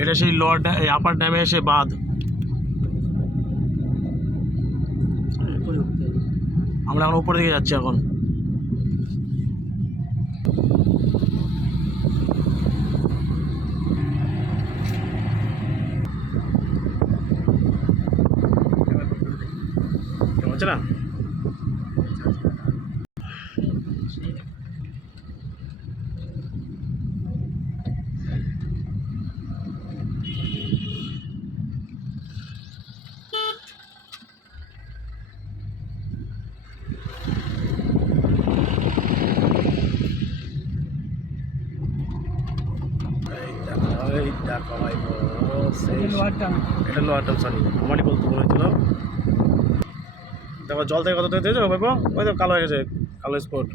এটা সেই লোয়ার আপার ড্যামে এসে বাঁধ। আমরা এখন উপর দিকে যাচ্ছি এখন। হচ্ছে না এটা লোয়ার ড্যাম, সরি আমারই বলতে বলেছিল। দেখো জল থেকে কত দেখেছো ভাইবো, ওই তো কালো হয়ে গেছে, কালো স্পট।